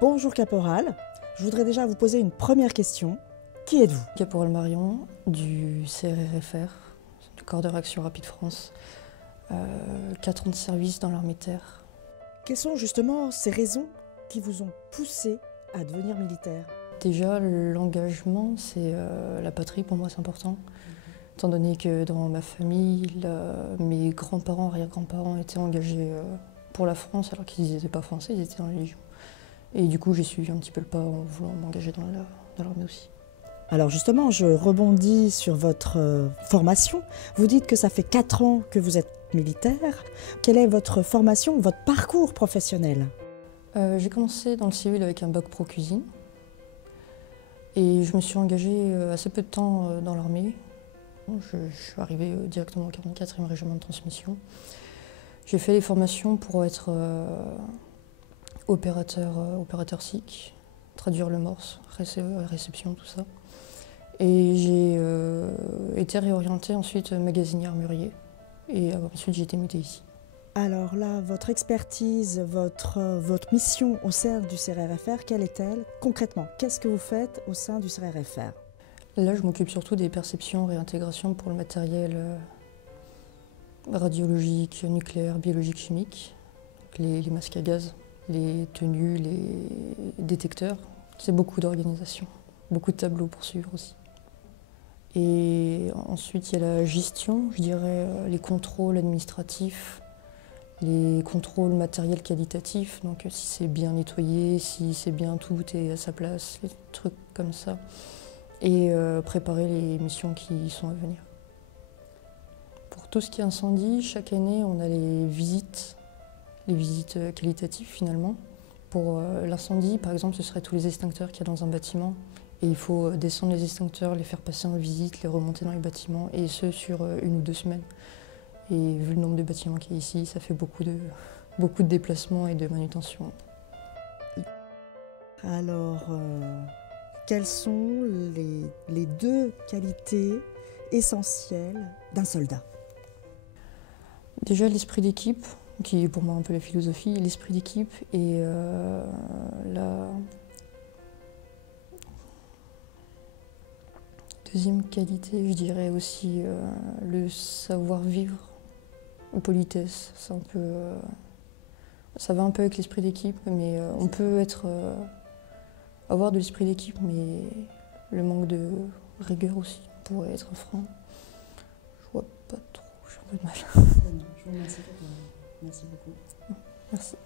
Bonjour Caporal, je voudrais déjà vous poser une première question. Qui êtes-vous? Caporal Marion du CRRFR, du Corps de réaction rapide France, 4 ans de service dans l'armée de terre. Quelles sont justement ces raisons qui vous ont poussé à devenir militaire? Déjà, l'engagement, c'est la patrie, pour moi c'est important. Étant donné que dans ma famille, mes grands-parents, arrière-grands-parents étaient engagés pour la France alors qu'ils n'étaient pas français, ils étaient dans la Légion. Et du coup, j'ai suivi un petit peu le pas en voulant m'engager dans l'armée aussi. Alors justement, je rebondis sur votre formation. Vous dites que ça fait 4 ans que vous êtes militaire. Quelle est votre formation, votre parcours professionnel? J'ai commencé dans le civil avec un bac pro cuisine. Et je me suis engagée assez peu de temps dans l'armée. Je suis arrivée directement au 44e régiment de transmission. J'ai fait les formations pour être opérateur SIC, traduire le morse, réception, tout ça. Et j'ai été réorientée ensuite magasinière mûrier. Et ensuite j'ai été mutée ici. Alors là, votre expertise, votre mission au sein du CRRFR, quelle est-elle concrètement? Qu'est-ce que vous faites au sein du CRRFR? Là, je m'occupe surtout des perceptions, réintégration pour le matériel radiologique, nucléaire, biologique, chimique. Les masques à gaz, les tenues, les détecteurs. C'est beaucoup d'organisation, beaucoup de tableaux pour suivre aussi. Et ensuite, il y a la gestion, je dirais, les contrôles administratifs, les contrôles matériels qualitatifs, donc si c'est bien nettoyé, si c'est bien tout est à sa place, les trucs comme ça. Et préparer les missions qui sont à venir. Pour tout ce qui est incendie, chaque année, on a les visites qualitatives finalement. Pour l'incendie, par exemple, ce serait tous les extincteurs qu'il y a dans un bâtiment. Et il faut descendre les extincteurs, les faire passer en visite, les remonter dans les bâtiments, et ce sur 1 ou 2 semaines. Et vu le nombre de bâtiments qu'il y a ici, ça fait beaucoup de déplacements et de manutention. Alors, quelles sont les 2 qualités essentielles d'un soldat? Déjà l'esprit d'équipe, qui est pour moi un peu la philosophie, l'esprit d'équipe et la deuxième qualité, je dirais aussi le savoir-vivre, la politesse. Ça va un peu avec l'esprit d'équipe, mais on peut avoir de l'esprit d'équipe, mais le manque de rigueur aussi pourrait être un frein. Je vois pas trop, j'ai un peu de mal. Je vous remercie beaucoup. Merci.